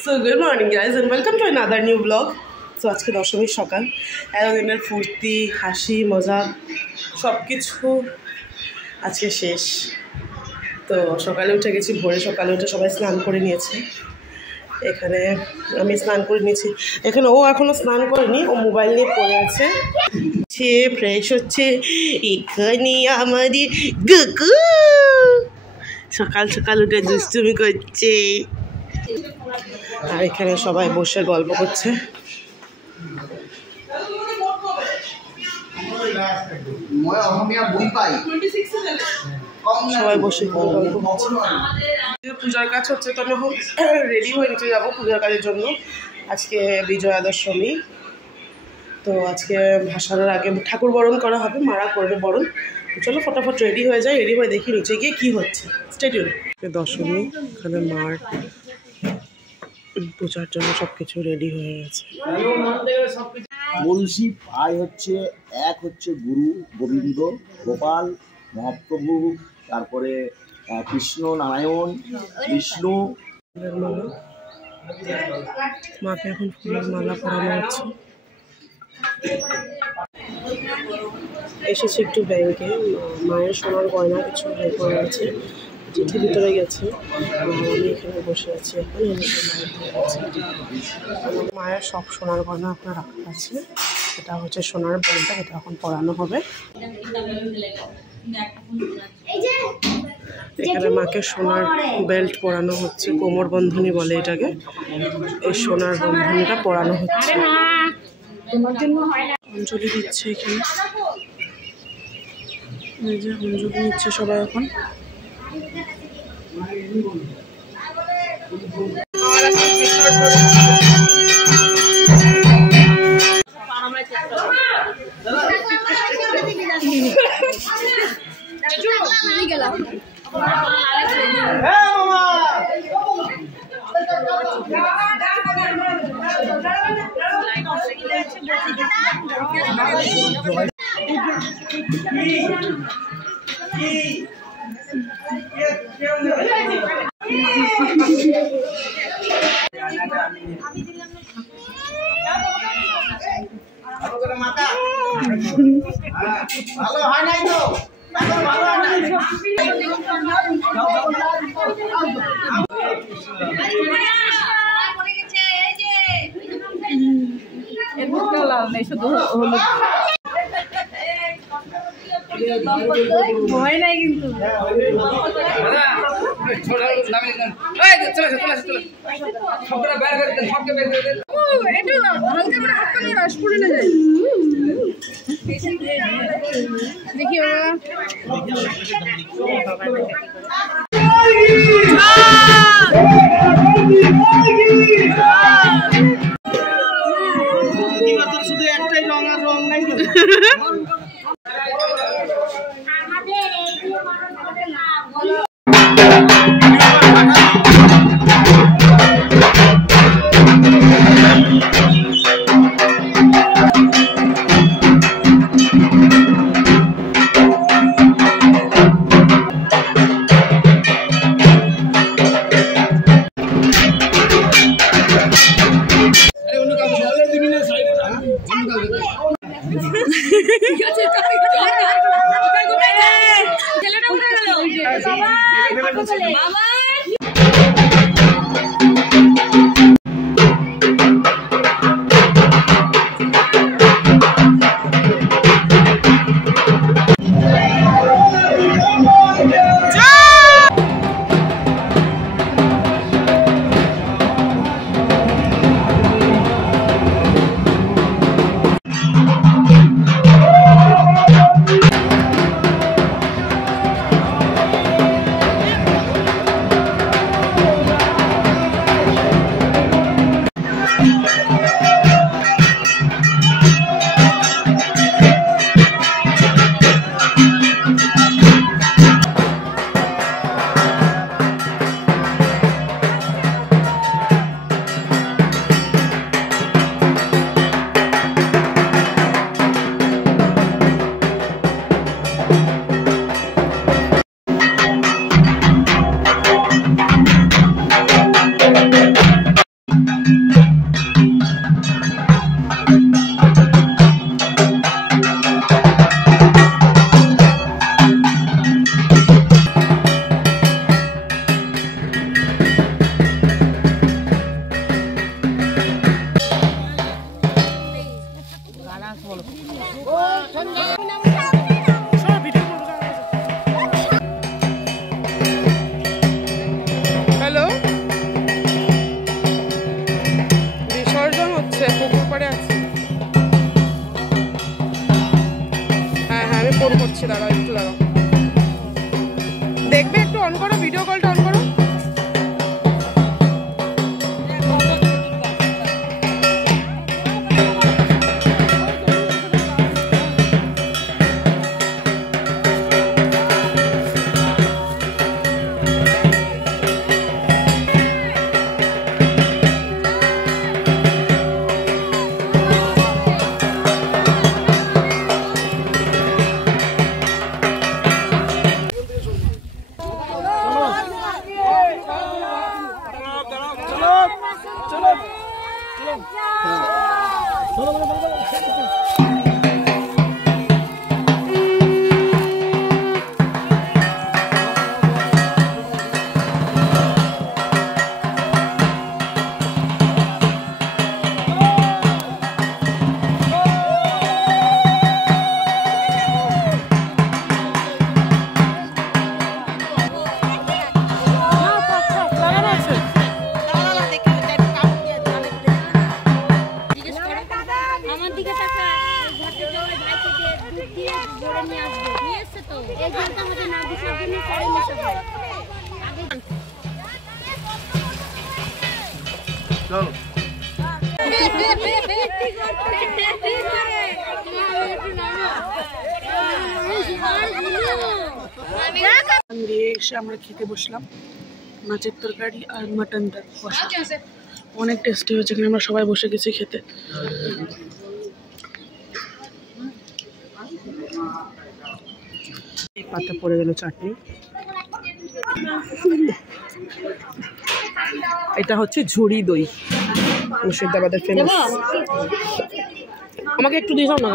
So good morning guys and welcome to another new vlog. So আজকে দশমীর সকাল, এতদিনের ফুর্তি হাসি মজা সব কিছু আজকে শেষ। তো সকালে উঠে গেছি, ভোরে সকালে উঠে সবাই স্নান করে নিয়েছে। এখানে আমি স্নান করে নিয়েছি, এখানে ও এখনও স্নান করেনি, ও মোবাইল নিয়ে পড়ে আছে, সে ফ্রেশ হচ্ছে। এখানে আমাদের গুকু সকাল সকাল উঠে দুষ্টুমি করছে, আর এখানে সবাই বসে গল্প করছে। সবাই বসে গল্প করছে। পূজার কাজ হচ্ছে, তো আমি রেডি হয়ে নিচে যাবো পূজার কাজের জন্য। আজকে বিজয়া দশমী, তো আজকে ভাসানের আগে ঠাকুর বরণ করা হবে, মারা করবে বরণ। চলো ফটাফট রেডি হয়ে যায়, রেডি হয়ে দেখি নিচে গিয়ে কী হচ্ছে। স্টেডিয়াম দশমী, এখানে মার পূজার জন্য সব কিছু রেডি হয়ে গেছে। বলছি ভাই হচ্ছে এক হচ্ছে গুরু গোবিন্দ, গোপাল মহাপ্রভু, তারপরে কৃষ্ণ নারায়ণ বিষ্ণু। মাকে এখন ফুলের মালা পরানো হচ্ছে। এসেছি একটু ব্যাংকে, মায়ের সোনার গয়না কিছু বের করা আছে, চিঠি ভিতরে গেছে। আমি এখানে বসে আছি এখন, মায়ের সব সোনার গয়না আপনার রাখা আছে। এটা হচ্ছে সোনার বেল্টটা, এটা এখন পরানো হবে। এখানে মাকে সোনার বেল্ট পরানো হচ্ছে, কোমর বন্ধনী বলে এটাকে। এই সোনার বন্ধনীটা পরানো হচ্ছে। অঞ্জলি দিচ্ছে এখানে, এই যে অঞ্জলি দিচ্ছে সবাই এখন। ভালো হয় নাই তো, ভালো হয় নাই। ভয় নাই কিন্তু দেখি শুধু একটাই রং, আর রং নাই। চলো দিয়ে এসে আমরা খেতে বসলাম মাছের তরকারি আর মাটন কষা। অনেক টেস্টি হয়েছে, এখানে আমরা সবাই বসে গেছি খেতে। এই পাতা পড়ে গেল চাটনি। এটা হচ্ছে ঝুড়ি দই, মুর্শিদাবাদের ফেমাস। আমাকে একটু দিয়ে যাও না।